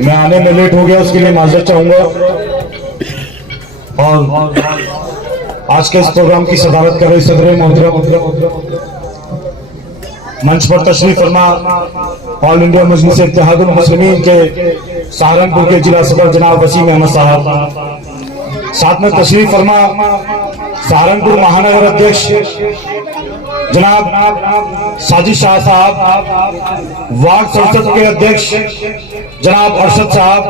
मैं आने में लेट हो गया, उसके लिए माजरत चाहूंगा। और आज के इस प्रोग्राम की सदारत कर रहे सदर मोहतरम मंच पर तशरीफ फरमा ऑल इंडिया मजलिस इत्तेहादुल मुस्लिमीन के सहारनपुर के जिला सदर जनाब वसीम अहमद साहब, साथ में तशरीफ फरमा सहारनपुर महानगर अध्यक्ष जनाब साजिद शाह साहब, वार्ड संसद के अध्यक्ष जनाब अरशद साहब,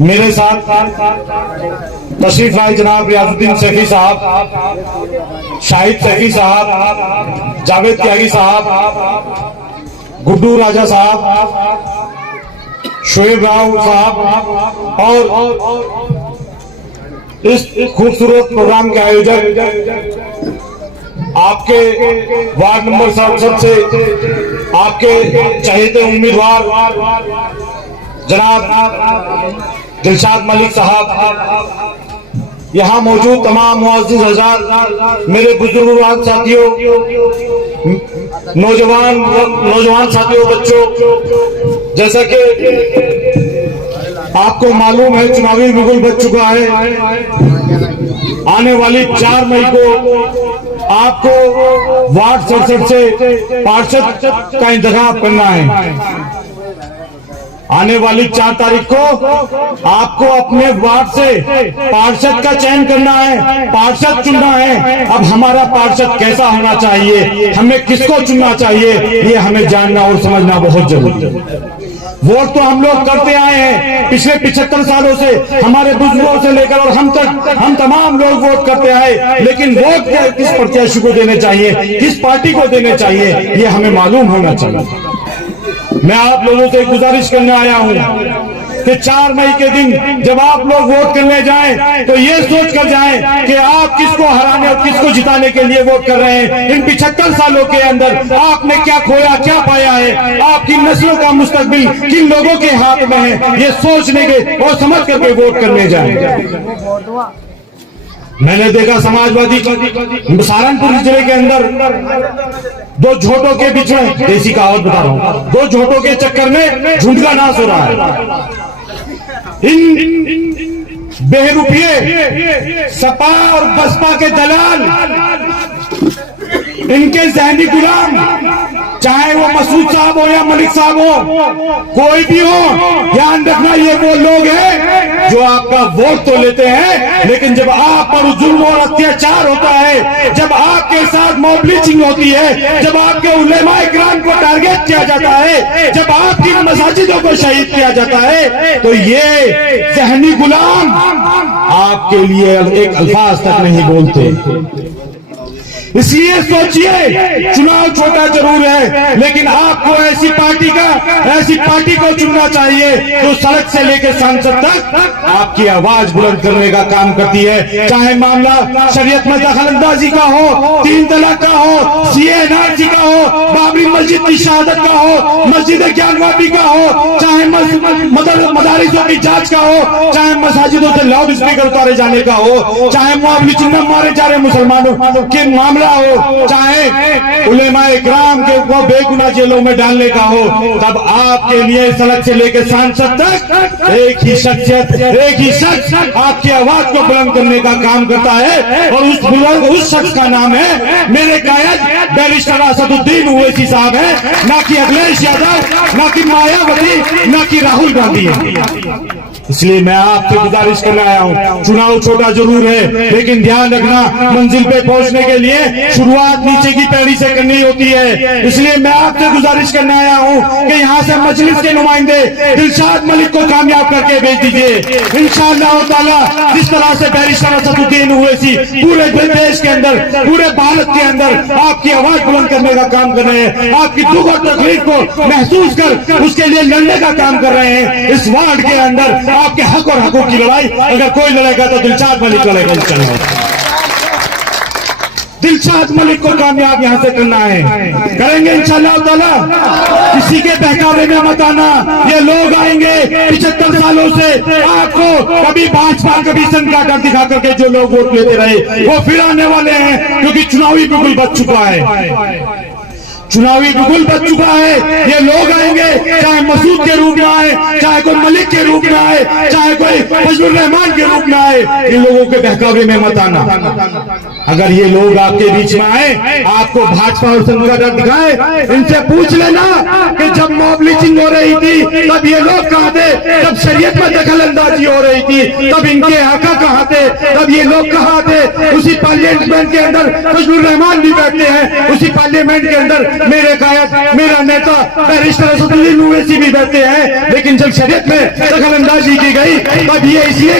मेरे साथ तशरीफ लाए जनाब रियाजुद्दीन सैफी साहब, शाहिद सैफी साहब, जावेद त्यागी साहब, गुड्डू राजा साहब, शोएब राव साहब और इस खूबसूरत प्रोग्राम के आयोजक आपके वार्ड नंबर 7 से आपके चहेते उम्मीदवार जनाब दिलशाद मलिक साहब, यहाँ मौजूद तमाम मुअज़्ज़िज़ हज़रात, मेरे बुजुर्ग साथियों, नौजवान साथियों, बच्चों, जैसा कि आपको मालूम है चुनावी बिगुल बच चुका है। आने वाली 4 मई को आपको वार्ड 67 से पार्षद का इंतखाब करना है। आने वाली 4 तारीख को आपको अपने वार्ड से पार्षद का चयन करना है, पार्षद चुनना है। अब हमारा पार्षद कैसा होना चाहिए, हमें किसको चुनना चाहिए, ये हमें जानना और समझना बहुत जरूरी है। वोट तो हम लोग करते आए हैं पिछले 75 सालों से, हमारे बुजुर्गों से लेकर और हम तक, हम तमाम लोग वोट करते आए, लेकिन वोट किस प्रत्याशी को देने चाहिए, किस पार्टी को देने चाहिए, ये हमें मालूम होना चाहिए। मैं आप लोगों से गुजारिश करने आया हूं कि 4 मई के दिन जब आप लोग वोट करने जाएं तो ये सोच कर जाएं कि आप किसको हराने और किसको जिताने के लिए वोट कर रहे हैं। इन 75 सालों के अंदर आपने क्या खोया, क्या पाया है, आपकी नस्लों का मुस्तकबिल किन लोगों के हाथ में है, ये सोचने के और समझ करके वोट करने जाएं। मैंने देखा समाजवादी सहारनपुर जिले के अंदर 2 झोटों के बीच में, देसी कहावत बता रहा हूं, 2 झोटों के चक्कर में झुंड का नाश हो रहा है। इन बेरुपये सपा और बसपा के दलाल, इनके ज़हनी गुलाम, चाहे वो मसूद साहब हो या मलिक साहब हो, कोई भी हो, ध्यान रखना ये वो लोग हैं जो आपका वोट तो लेते हैं, लेकिन जब आप पर जुल्म और अत्याचार होता है, जब आपके साथ मॉब लिंचिंग होती है, जब आपके उलेमाए किराम को टारगेट किया जाता है, जब आपकी मसाजिदों को शहीद किया जाता है, तो ये ज़हनी गुलाम आपके लिए एक अल्फाज तक नहीं बोलते। इसलिए सोचिए, चुनाव छोटा जरूर है, लेकिन आपको ऐसी पार्टी को चुनना चाहिए जो सड़क से लेकर संसद तक आपकी आवाज बुलंद करने का काम करती है। चाहे मामला शरीयत में दखलंदाजी का हो, 3 तलाक का हो, CA/NRC का हो, बाबरी मस्जिद की शहादत का हो, मस्जिद ज्ञानवापी का हो, चाहे मदारिसों की जांच का हो, चाहे मसाजिदों से लाउड स्पीकर उतारे जाने का हो, चाहे मुआवली चिन्ह मारे जा रहे मुसलमानों के मामला हो, चाहे उलेमाए इकराम के वो बेगुनाह जेलों में डालने का हो, तब आपके लिए सड़क से लेकर सांसद तक एक ही शख्स आपकी आवाज को बुलंद करने का काम करता है, और उस शख्स का नाम है मेरे कायद बैरिस्टर असदुद्दीन ओवैसी साहब है, ना कि अखिलेश यादव, ना कि मायावती, ना कि राहुल गांधी है। इसलिए मैं आपसे गुजारिश करने आया हूँ, चुनाव छोटा जरूर है, लेकिन ध्यान रखना मंजिल पे पहुंचने के लिए शुरुआत नीचे की पैड़ी से करनी होती है। इसलिए मैं आपसे गुजारिश करने आया हूँ कि यहाँ से मजलिस के नुमाइंदे दिलशाद मलिक को कामयाब करके भेज दीजिए। इंशाअल्लाह ताला जिस तरह से बैरिस्टर असदुद्दीन ओवैसी पूरे देश के अंदर, पूरे भारत के अंदर आपकी आवाज बुलंद करने का काम कर रहे हैं, आपकी दुख और तकलीफ को महसूस कर उसके लिए लड़ने का काम कर रहे हैं। इस वार्ड के अंदर आपके हक और हकूक की लड़ाई अगर कोई लड़ेगा तो दिलशाद मलिक लड़ेगा। दिलशाद मलिक को कामयाब यहाँ से करना है, करेंगे इंशाअल्लाह ताला। किसी के बहकावे में मत आना, ये लोग आएंगे 75 सालों से आपको कभी भाजपा कभी संघ का डर दिखा करके जो लोग वोट लेते रहे वो फिर आने वाले हैं, क्योंकि चुनावी बिगुल बच चुका है। चुनावी बिगुल बच चुका है। ये लोग आएंगे, चाहे मसूद के रूप में आए, चाहे कोई मलिक के रूप में आए, चाहे कोई फजलुर रहमान के रूप में आए, इन लोगों के बहकावे में मत आना। अगर ये लोग आपके बीच में आए, आपको भाजपा और संघ का डर दिखाए, इनसे पूछ लेना कि जब मॉब लिंचिंग हो रही थी तब ये लोग कहां थे, जब शरीयत में दखल अंदाजी हो रही थी तब इनके आका कहां थे, तब ये लोग कहां थे। उसी पार्लियामेंट के अंदर फजलुर रहमान भी बैठते हैं, उसी पार्लियामेंट के अंदर मेरे कायद, मेरा नेता बैरिस्टर असदुद्दीन ओवैसी भी बैठते हैं। लेकिन जब शरीयत में दखल अंदाजी की गई तब ये इसलिए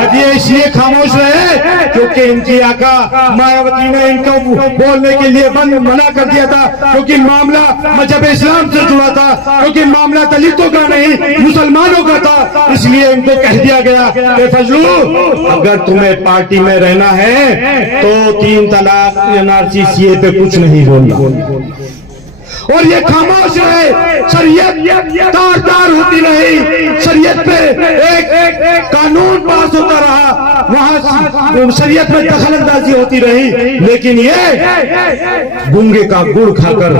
अब ये इसलिए खामोश रहे क्योंकि इनकी आका मायावती ने इनको बोलने के लिए मना कर दिया था, क्योंकि मामला मजहब इस्लाम से जुड़ा था, क्योंकि मामला दलितों का नहीं मुसलमानों का था। इसलिए इनको कह दिया गया कि फजलू, अगर तुम्हें पार्टी में रहना है तो 3 तलाक एनआरसी सीए पे कुछ नहीं बोलना। और ये खामोश रहे, शरीयत तार होती रही, शरीयत पे एक कानून पास होता रहा, वहां शरीयत में दखल अंदाजी होती रही। लेकिन ये गूंगे का गुड़ खाकर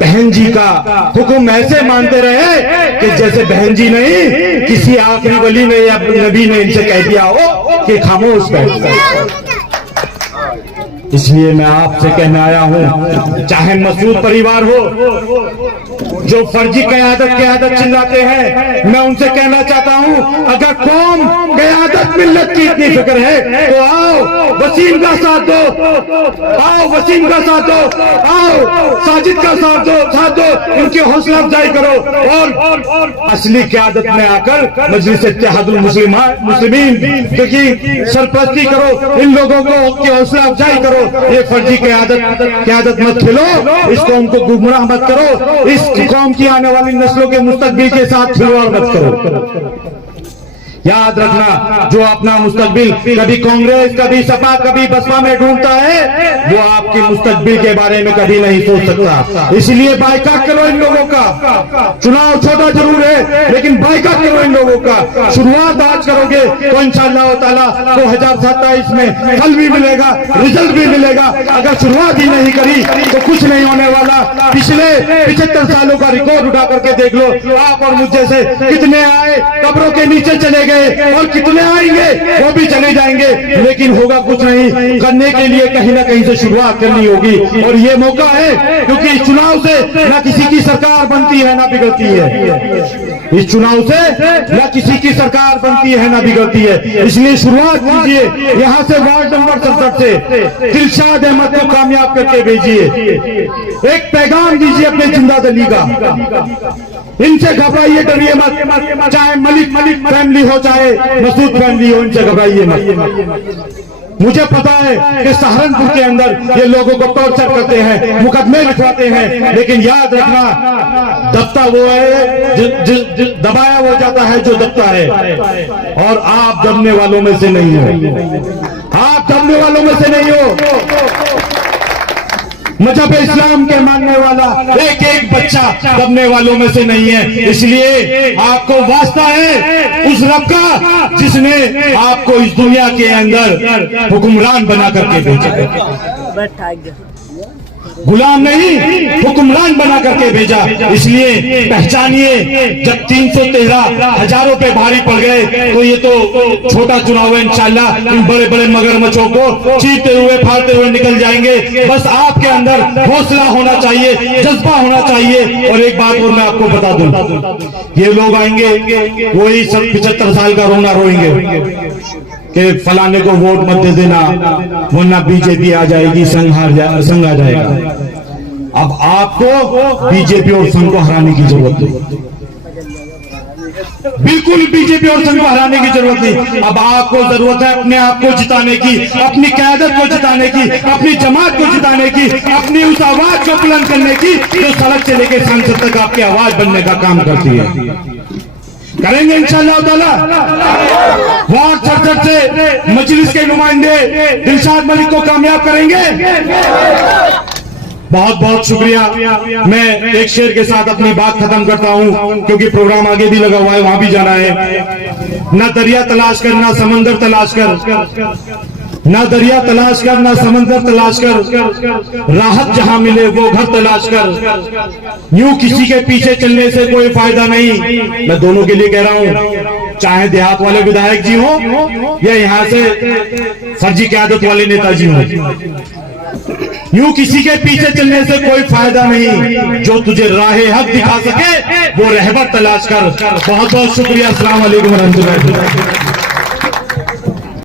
बहन जी का हुक्म ऐसे मानते रहे कि जैसे बहन जी नहीं, किसी आखिरी वली ने या नबी ने इनसे कह दिया हो कि खामोश बैठ जाए। इसलिए मैं आपसे कहने आया हूं, चाहे मसूद परिवार हो जो फर्जी क़यादत चिल्लाते हैं, मैं उनसे कहना चाहता हूं, अगर कौम क़यादत मिल्लत की इतनी फिक्र है तो आओ वसीम का साथ दो, आओ वसीम का साथ दो, आओ साजिद का साथ दो, उनकी हौसला अफजाई करो और असली क़यादत में आकर मजलिस इत्तेहादुल मुस्लिमीन की सरपरस्ती करो, इन लोगों को की हौसला अफजाई करो। ये फर्जी क़यादत मत खिलो, इस कौम को गुमराह मत करो, इस कौम की आने वाली नस्लों के मुस्तकबिल के साथ खिलवाड़ मत करो। याद रखना, जो अपना मुस्तकबिल कभी कांग्रेस, कभी सपा, कभी बसपा में ढूंढता है, वो आपके मुस्तकबिल के बारे में कभी नहीं सोच सकता। इसलिए बाइकाट करो इन लोगों का। चुनाव छोटा जरूर है लेकिन बाइकाट करो इन लोगों का। शुरुआत आज करोगे तो इंशाअल्लाह ताला 2027 में फल भी मिलेगा, रिजल्ट भी मिलेगा। अगर शुरुआत ही नहीं करी तो कुछ नहीं होने वाला। पिछले 75 सालों का रिकॉर्ड उठा करके देख लो, आप और मुझ जैसे कितने आए कब्रों के नीचे चले गए और कितने आएंगे वो भी चले जाएंगे, लेकिन होगा कुछ नहीं। करने के लिए कहीं ना कहीं से शुरुआत करनी होगी और ये मौका है, क्योंकि इस चुनाव से ना किसी की सरकार बनती है ना बिगड़ती है। इस चुनाव से ना किसी की सरकार बनती है ना बिगड़ती है। इसलिए शुरुआत कीजिए यहां से, वार्ड नंबर 67 से दिलशाद अहमद को कामयाब करके भेजिए। एक पैगाम दीजिए अपने जिंदा दिली का, इनसे घबराइए, डरिए मत। चाहे मलिक फैमिली हो, चाहे मसूद फैमिली हो, इनसे घबराइए मत। मुझे पता है कि सहारनपुर के अंदर ये लोगों को टॉर्चर करते हैं, मुकदमे लिखवाते हैं, लेकिन याद रखना, दबता वो है, दबाया वो जाता है जो दबता है। और आप दबने वालों में से नहीं हो, आप दबने वालों में से नहीं हो। मजहब इस्लाम के मानने वाला एक एक बच्चा दबने वालों में से नहीं है। इसलिए आपको वास्ता है उस रब का जिसने आपको इस दुनिया के अंदर हुक्मरान बना करके भेजा, गुलाम नहीं हुक्मरान बना करके भेजा। इसलिए पहचानिए, जब 313 हजारों पे भारी पड़ गए तो ये तो छोटा चुनाव है, इंशाल्लाह इन बड़े बड़े मगरमच्छों को चीरते हुए फाड़ते हुए निकल जाएंगे। बस आपके अंदर हौसला होना चाहिए, जज्बा होना चाहिए। और एक बात और मैं आपको बता दूं, ये लोग आएंगे वही सब 75 साल का रोना रोएंगे कि फलाने को वोट मत दे देना वरना बीजेपी आ जाएगी, संघ आ जाएगा। अब आपको बीजेपी और संघ को हराने की जरूरत नहीं, बिल्कुल बीजेपी और संघ को हराने की जरूरत नहीं। अब आपको जरूरत है अपने आप को जिताने की, अपनी क़यादत को जिताने की, अपनी जमात को जिताने की, अपनी उस आवाज को बुलंद करने की जो सड़क से लेकर संसद तक आपकी आवाज बनने का काम करती है। करेंगे इंशाअल्लाह ताला। वार्ड 67 से मजलिस के नुमाइंदे दिलशाद मलिक को कामयाब करेंगे। बहुत बहुत शुक्रिया। मैं एक शेर के साथ अपनी बात खत्म करता हूं, क्योंकि प्रोग्राम आगे भी लगा हुआ है, वहां भी जाना है। ना दरिया तलाश कर, ना समंदर तलाश कर, ना दरिया तलाश कर, ना समंदर तलाश कर, राहत जहां मिले वो घर तलाश कर। यूं किसी के पीछे चलने से कोई फायदा नहीं। मैं दोनों के लिए कह रहा हूं, चाहे देहात वाले विधायक जी हो या यहां से फर्जी क्यादत वाले नेताजी हो, यूं किसी के पीछे चलने से कोई फायदा नहीं। जो तुझे राहे हक दिखा सके वो रहबर तलाश कर। बहुत बहुत शुक्रिया। अस्सलाम वालेकुम रहमतुल्लाह।